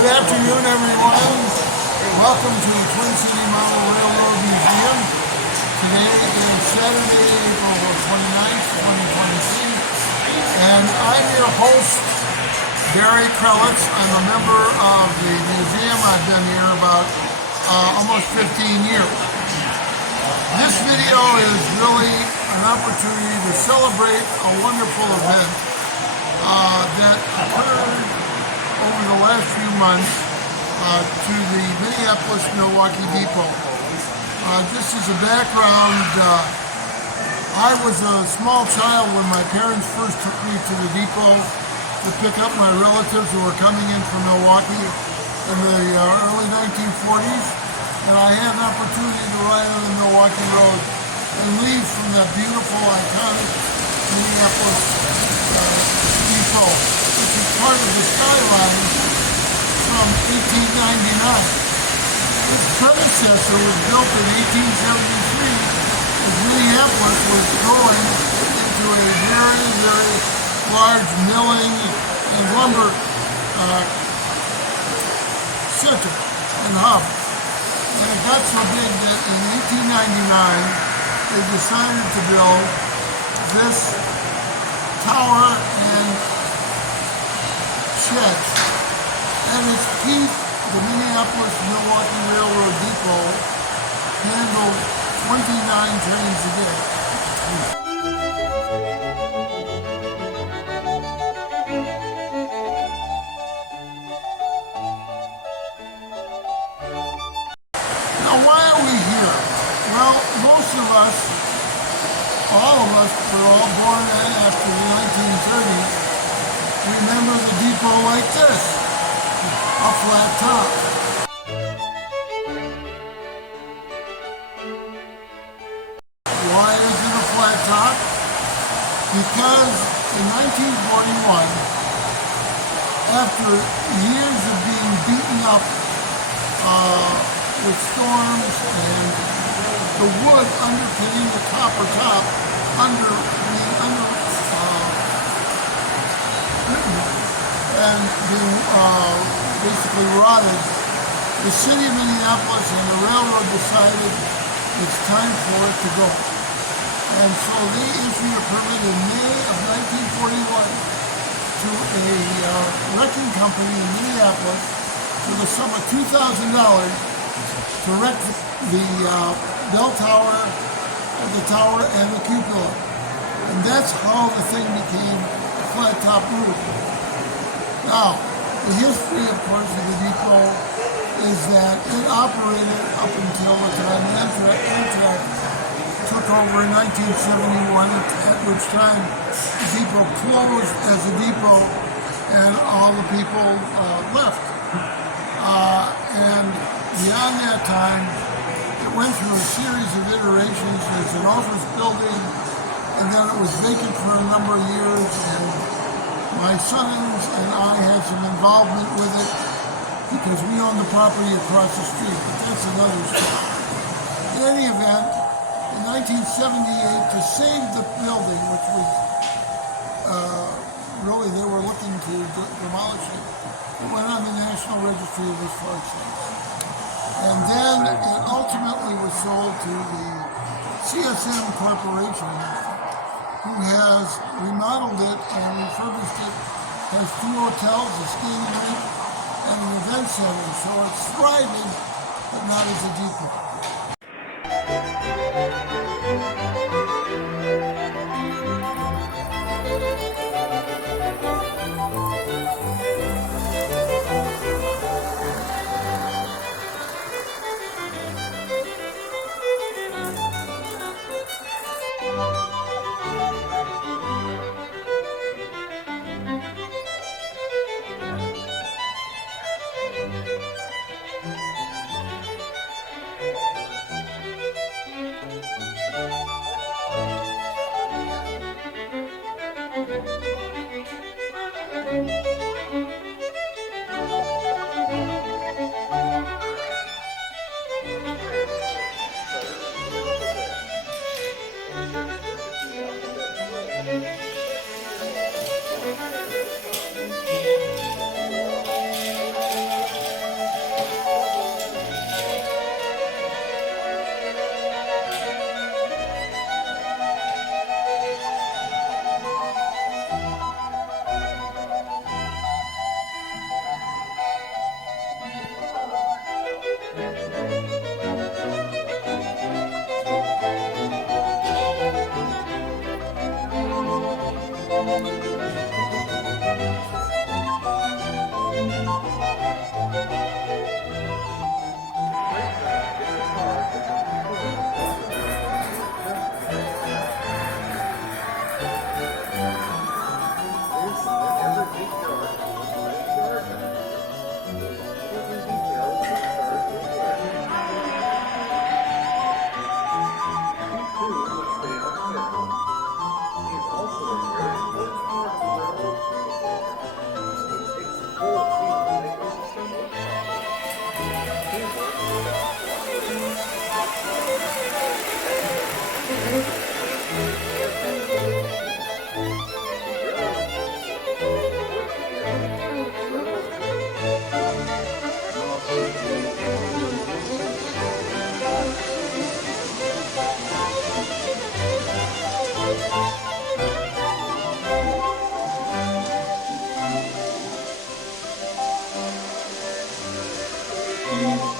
Good afternoon, everyone. Welcome to the Twin City Model Railroad Museum. Today is Saturday, April 29th, 2023, and I'm your host, Barry Krelitz. I'm a member of the museum. I've been here about almost 15 years. This video is really an opportunity to celebrate a wonderful event that occurred over the last few months to the Minneapolis Milwaukee Depot. Just as a background, I was a small child when my parents first took me to the depot to pick up my relatives who were coming in from Milwaukee in the early 1940s, and I had an opportunity to ride on the Milwaukee Road and leave from that beautiful, iconic Minneapolis depot, which is part of the skyline from 1899. Its predecessor was built in 1873 as Minneapolis was growing into a very, very large milling and lumber center and hub. And it got so big that in 1899 they decided to build this tower and sheds. At its peak, the Minneapolis-Milwaukee Railroad Depot handled 29 trains a day. Now, why are we here? Well, most of us, all of us, were all born after the 1930s, remember the depot like this, a flat top. Why is it a flat top? Because in 1941, after years of being beaten up with storms and the wood underpinning the copper top and being basically rotted, the city of Minneapolis and the railroad decided it's time for it to go. And so they issued a permit in May of 1941 to a wrecking company in Minneapolis for the sum of $2,000 to wreck the bell tower, the tower, and the cupola. And that's how the thing became a flat top roof. Now, the history, of course, of the depot is that it operated up until the time Amtrak took over in 1971, at which time the depot closed as a depot and all the people left. And beyond that time, it went through a series of iterations as an office building, and then it was vacant for a number of years, and my sons and I had some involvement with it because we owned the property across the street, but that's another story. In any event, in 1978, to save the building, which was really they were looking to demolish it, it went on the National Registry of Historic Sites. And then it ultimately was sold to the CSM Corporation, who has remodeled it and refurbished it, has 2 hotels, a skating rink, and an event center. So it's thriving, but not as a depot. Museum.